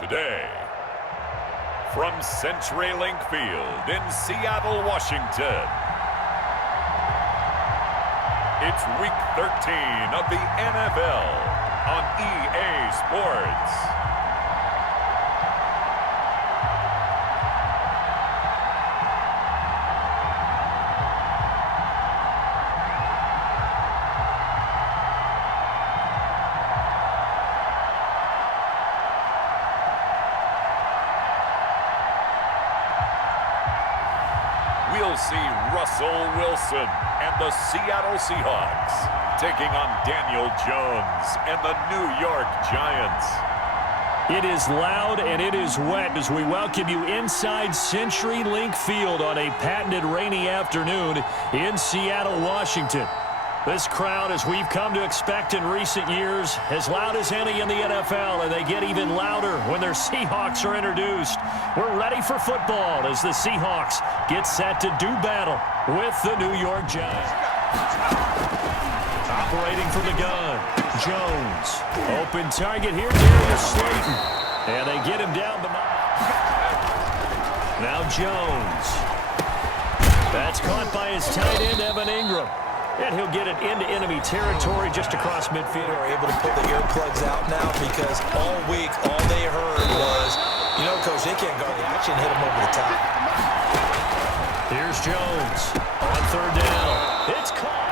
Today, from CenturyLink Field in Seattle, Washington, it's Week 13 of the NFL on EA Sports. We'll see Russell Wilson and the Seattle Seahawks taking on Daniel Jones and the New York Giants. It is loud and it is wet as we welcome you inside CenturyLink Field on a patented rainy afternoon in Seattle, Washington. This crowd, as we've come to expect in recent years, as loud as any in the NFL, and they get even louder when their Seahawks are introduced. We're ready for football as the Seahawks get set to do battle with the New York Giants. Operating from the gun, Jones. Open target here, Darius Slayton. And they get him down, but now Jones. That's caught by his tight end, Evan Ingram. And he'll get it into enemy territory just across midfield. They're able to pull the earplugs out now because all week, all they heard was, you know, Coach, they can't guard the action, hit him over the top. Here's Jones on third down. It's caught.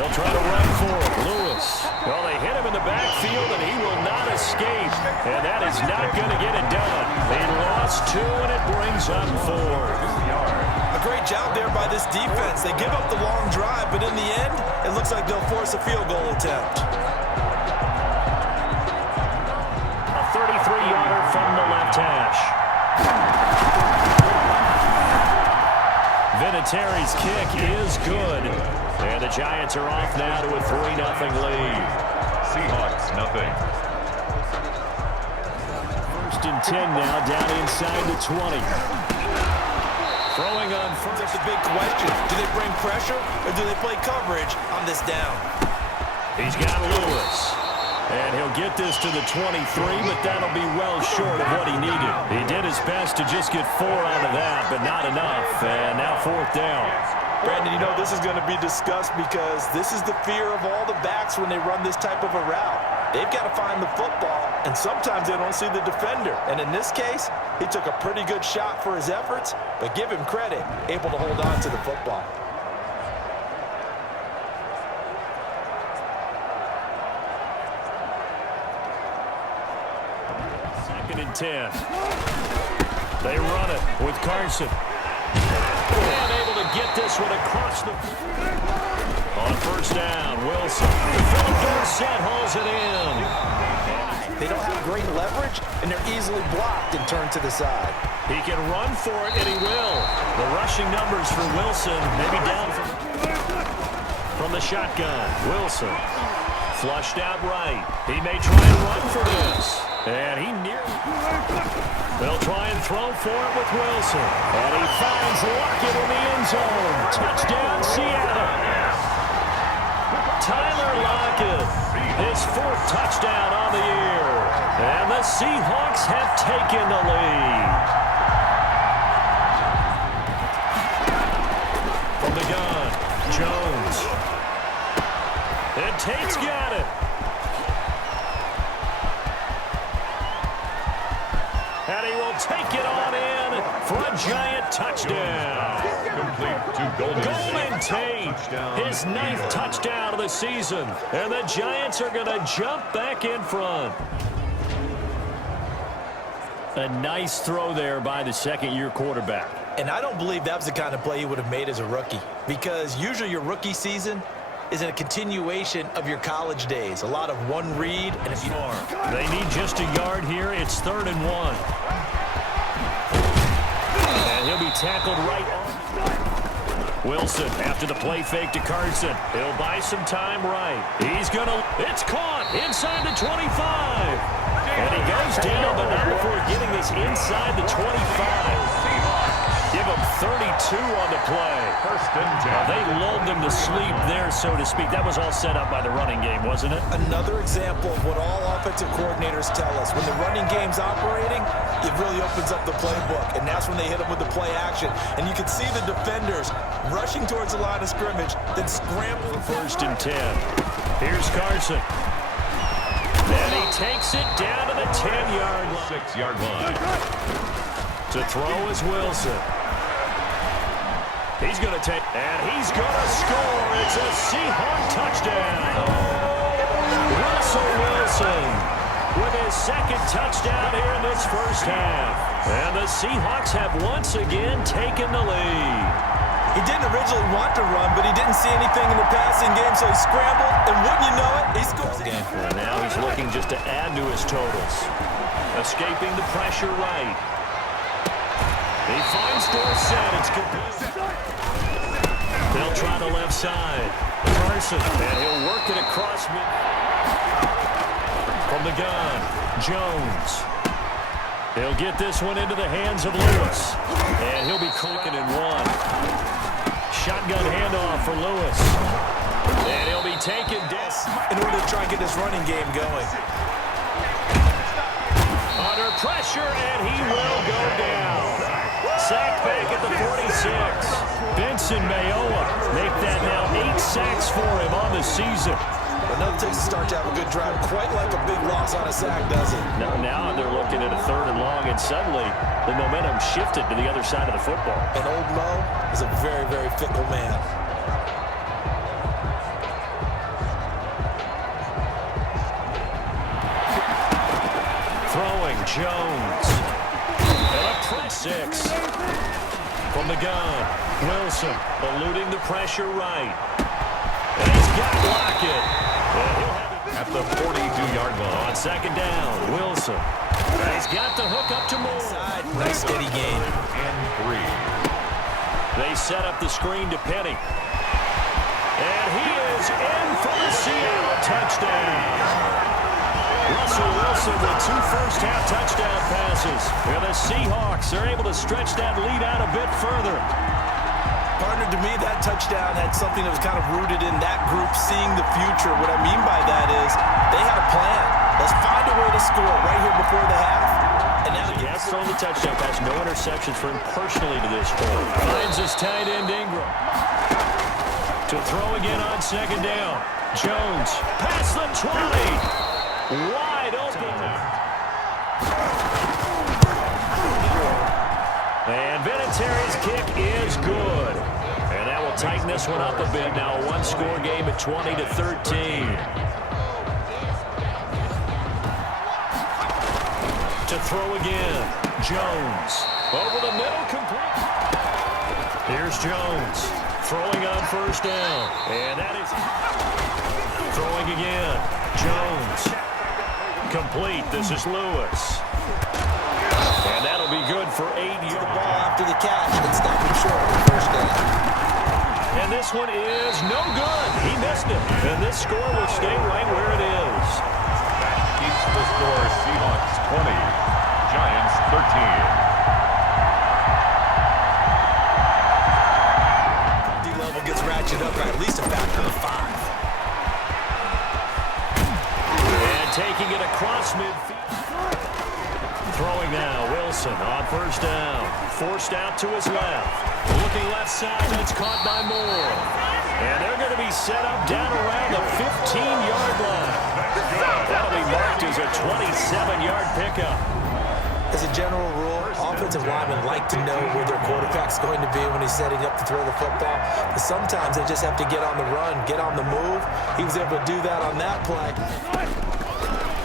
They'll try to run for it. Lewis. Well, they hit him in the backfield, and he will not escape. And that is not going to get it done. They lost two, and it brings up 4. A great job there by this defense. They give up the long drive, but in the end, it looks like they'll force a field goal attempt. A 33-yarder from the left hash. Vinatieri's kick is good. And the Giants are off now to a 3-0 lead. Seahawks, nothing. First and 10 now, down inside the 20. Throwing on first. That's a big question. Do they bring pressure or do they play coverage on this down? He's got Lewis. And he'll get this to the 23, but that'll be well short of what he needed. He did his best to just get 4 out of that, but not enough. And now 4th down. Brandon, you know this is going to be discussed because this is the fear of all the backs when they run this type of a route. They've got to find the football, and sometimes they don't see the defender. And in this case, he took a pretty good shot for his efforts, but give him credit, able to hold on to the football. Second and 10. They run it with Carson. And able to get this one across the... On first down, Wilson. Philip Dorsett hauls it in. They don't have great leverage, and they're easily blocked and turned to the side. He can run for it, and he will. The rushing numbers for Wilson, maybe down from the shotgun. Wilson flushed out right. He may try and run for this. And he nearly... They'll try and throw for it with Wilson. And he finds Lockett in the end zone. Touchdown, Seattle. Tyler Lockett, his 4th touchdown on the year. And the Seahawks have taken the lead. From the gun, Jones. And Tate's got it. And he will take it on in for a Giant touchdown. Complete to Golden Tate, his 9th touchdown of the season. And the Giants are going to jump back in front. A nice throw there by the second-year quarterback. And I don't believe that was the kind of play he would have made as a rookie, because usually your rookie season is a continuation of your college days. A lot of one read, and if you don't... They need just a yard here. It's 3rd and 1. And he'll be tackled right on. Wilson, after the play fake to Carson. He'll buy some time right. He's going to... It's caught inside the 25. And he goes down, but not before getting this inside the 25. Give them 32 on the play. First and 10. They lulled them to sleep there, so to speak. That was all set up by the running game, wasn't it? Another example of what all offensive coordinators tell us. When the running game's operating, it really opens up the playbook, and that's when they hit them with the play action. And you can see the defenders rushing towards the line of scrimmage, then scramble. First and 10. Here's Carson. And he takes it down to the 10-yard line. 6-yard line. To throw is Wilson. He's going to take, and he's going to score. It's a Seahawk touchdown. Russell Wilson with his second touchdown here in this first half. And the Seahawks have once again taken the lead. He didn't originally want to run, but he didn't see anything in the passing game, so he scrambled, and wouldn't you know it, he scores again. And now he's looking just to add to his totals. Escaping the pressure right. He finds Dorsett. It's good. They'll try the left side. Carson, and he'll work it across mid. From the gun, Jones. He'll get this one into the hands of Lewis. And he'll be cracking in one. Shotgun handoff for Lewis. And he'll be taken down. In order to try and get this running game going. Under pressure, and he will go down. Sacked back at the 46. Benson Mayowa make that now 8 sacks for him on the season. Another takes a start to have a good drive, quite like a big loss on a sack, does it? Now they're looking at a 3rd and long, and suddenly the momentum shifted to the other side of the football. And old Mo is a very, very fickle man. Throwing Jones. And a press 6. From the gun, Wilson eluding the pressure right. And he's got Lockett. At the 42-yard line. On 2nd down, Wilson. And he's got the hook up to Moore. Nice steady game. And 3. They set up the screen to Penny. And he is in for the Seattle touchdown. Russell Wilson with 2 first-half touchdown passes. And the Seahawks are able to stretch that lead out a bit further. Partner, to me, that touchdown had something that was kind of rooted in that group seeing the future. What I mean by that is they had a plan. Let's find a way to score right here before the half. And now He has thrown the touchdown pass. No interceptions for him personally to this point. Finds his tight end Ingram. To throw again on 2nd down. Jones past the 20. Wide open. And Vinatieri's kick is good. And that will tighten this one up a bit. Now a 1-score game at 20-13. To throw again. Jones. Over the middle, complete. Here's Jones. Throwing on 1st down. And that is throwing again. Jones. Complete. This is Lewis. And that'll be good for 8 yards. the ball after the catch and stop him short on 1st down. And this one is no good. He missed it. And this score will stay right where it is. That keeps the score Seahawks 20, Giants 13. D-level gets ratcheted up by at least a factor of 5. And taking it across midfield. Throwing now, Wilson on 1st down. Forced out to his left. Looking left side, that's caught by Moore. And they're going to be set up down around the 15-yard line. That'll be marked as a 27-yard pickup. As a general rule, offensive linemen like to know where their quarterback's going to be when he's setting up to throw the football. But sometimes they just have to get on the run, get on the move. He was able to do that on that play.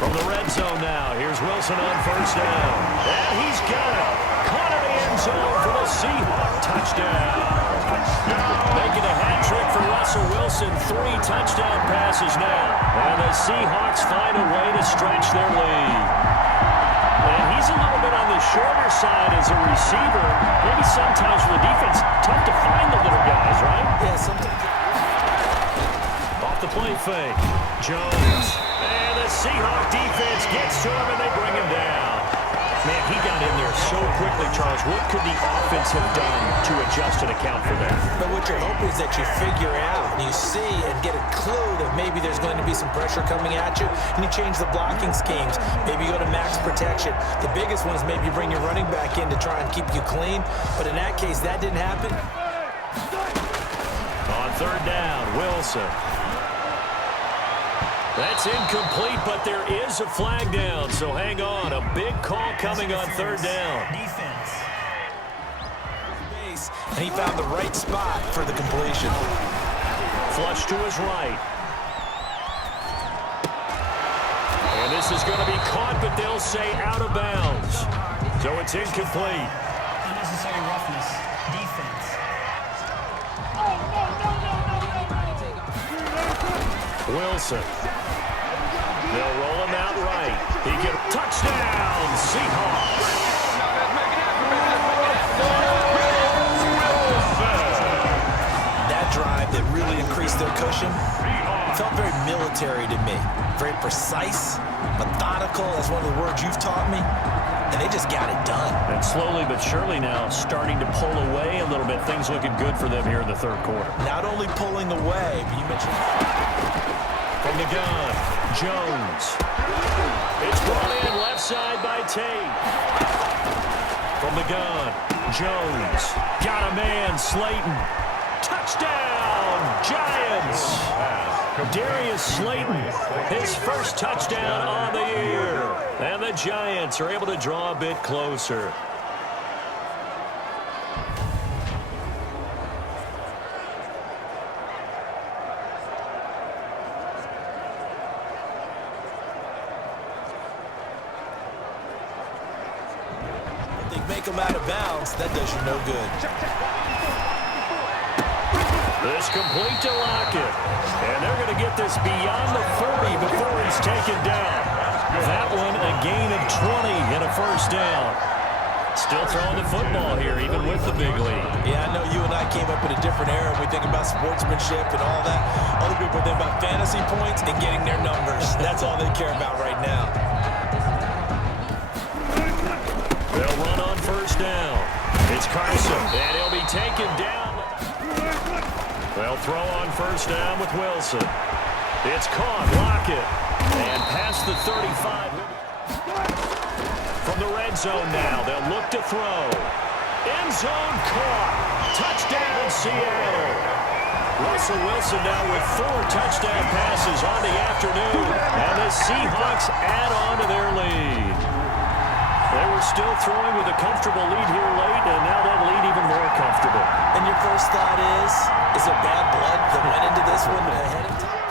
From the red zone now, here's Wilson on 1st down. And he's got it. Caught in the end zone for the Seahawk touchdown. Making a hat trick for Russell Wilson. 3 touchdown passes now. And the Seahawks find a way to stretch their lead. And he's a little bit on the shorter side as a receiver. Maybe sometimes for the defense, tough to find the little guys, right? Yeah, sometimes. Off the play fake. Jones. And the Seahawk defense gets to him and they bring him down. Man, he got in there so quickly, Charles. What could the offense have done to adjust and account for that? But what you're hoping is that you figure out and you see and get a clue that maybe there's going to be some pressure coming at you, and you change the blocking schemes. Maybe you go to max protection. The biggest one is maybe you bring your running back in to try and keep you clean. But in that case, that didn't happen. On third down, Wilson. That's incomplete, but there is a flag down, so hang on. A big call coming on third down. Defense. And he found the right spot for the completion. Flush to his right. And this is going to be caught, but they'll say out of bounds. So it's incomplete. Unnecessary roughness. Defense. Wilson. They'll roll him out right. He gets touchdown, Seahawks. That drive that really increased their cushion felt very military to me. Very precise, methodical. That's one of the words you've taught me. And they just got it done. And slowly but surely now starting to pull away a little bit. Things looking good for them here in the third quarter. Not only pulling away, but you mentioned... From the gun, Jones. It's brought in left side by Tate. From the gun, Jones. Got a man, Slayton. Touchdown, Giants. Darius Slayton, his first touchdown on the year. And the Giants are able to draw a bit closer. Make them out of bounds, that does you no good. This complete to Lockett. And they're going to get this beyond the 40 before he's taken down. That one a gain of 20 and a first down. Still throwing the football here, even with the big lead. Yeah, I know you and I came up in a different era. We think about sportsmanship and all that. Other people think about fantasy points and getting their numbers. That's all they care about right now. They'll run on first down. It's Carson, and he'll be taken down. They'll throw on first down with Wilson. It's caught, Lockett, and past the 35. From the red zone now, they'll look to throw. End zone caught. Touchdown, Seattle. Russell Wilson now with 4 touchdown passes on the afternoon, and the Seahawks add on to their lead. They were still throwing with a comfortable lead here late, and now that lead even more comfortable. And your first thought is there bad blood that went into this one ahead of time?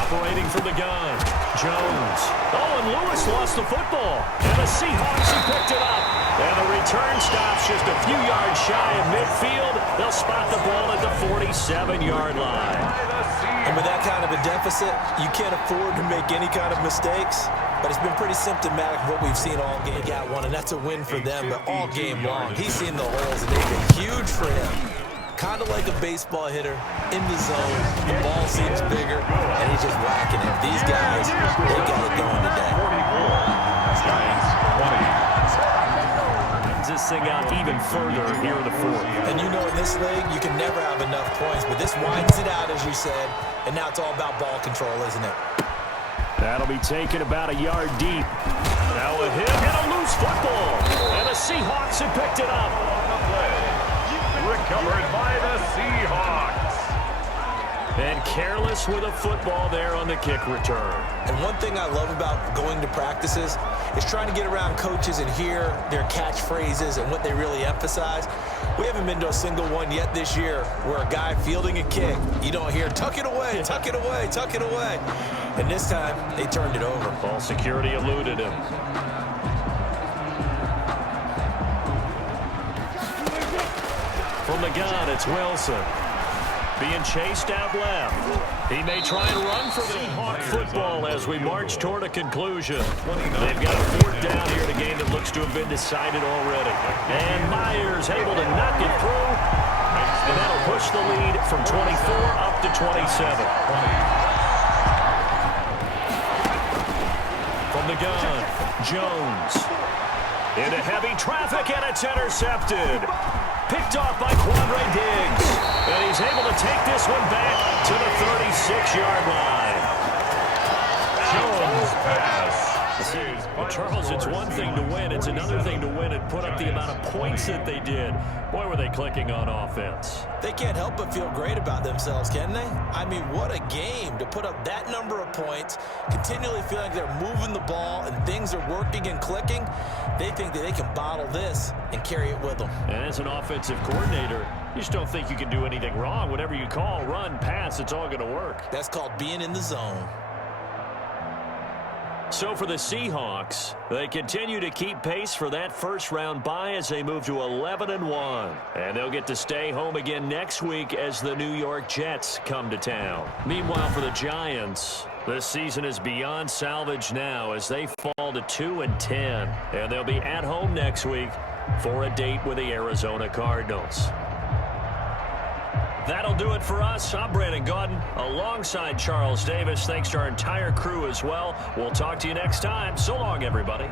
Operating from the gun, Jones. Oh, and Lewis lost the football. And the Seahawks have picked it up. And the return stops just a few yards shy of midfield. They'll spot the ball at the 47-yard line. And with that kind of a deficit, you can't afford to make any kind of mistakes. But it's been pretty symptomatic of what we've seen all game. He got one, and that's a win for them, but all game long. He's seen the holes, and they've been huge for him. Kind of like a baseball hitter in the zone. The ball seems bigger, and he's just whacking it. These guys, they got it going today. Giants 20. This thing out even further here in the fourth. And you know in this league, you can never have enough points, but this winds it out, as you said, and now it's all about ball control, isn't it? That'll be taken about a yard deep. Now a hit and a loose football. And the Seahawks have picked it up. Recovered by the Seahawks. And careless with a football there on the kick return. And one thing I love about going to practices is trying to get around coaches and hear their catchphrases and what they really emphasize. We haven't been to a single one yet this year where a guy fielding a kick, you don't hear, tuck it away, tuck it away, tuck it away. And this time, they turned it over. Ball security eluded him. From the gun, it's Wilson. Being chased out left. He may try and run for the Hawk football as we march toward a conclusion. They've got a fourth down here in a game that looks to have been decided already. And Myers able to knock it through. And that'll push the lead from 24 up to 27. From the gun. Jones. Into heavy traffic, and it's intercepted. Picked off by Quandre Diggs. And he's able to take this one back to the 36-yard line. Jones pass. Well, Charles, it's one thing to win. It's another thing to win and put up the amount of points that they did. Boy, were they clicking on offense. They can't help but feel great about themselves, can they? I mean, what a game to put up that number of points, continually feeling like they're moving the ball and things are working and clicking. They think that they can bottle this and carry it with them. And as an offensive coordinator, you just don't think you can do anything wrong. Whatever you call, run, pass, it's all going to work. That's called being in the zone. So for the Seahawks, they continue to keep pace for that first-round bye as they move to 11-1. And they'll get to stay home again next week as the New York Jets come to town. Meanwhile, for the Giants, this season is beyond salvage now as they fall to 2-10. And they'll be at home next week for a date with the Arizona Cardinals. That'll do it for us. I'm Brandon Gaudin alongside Charles Davis. Thanks to our entire crew as well. We'll talk to you next time. So long, everybody.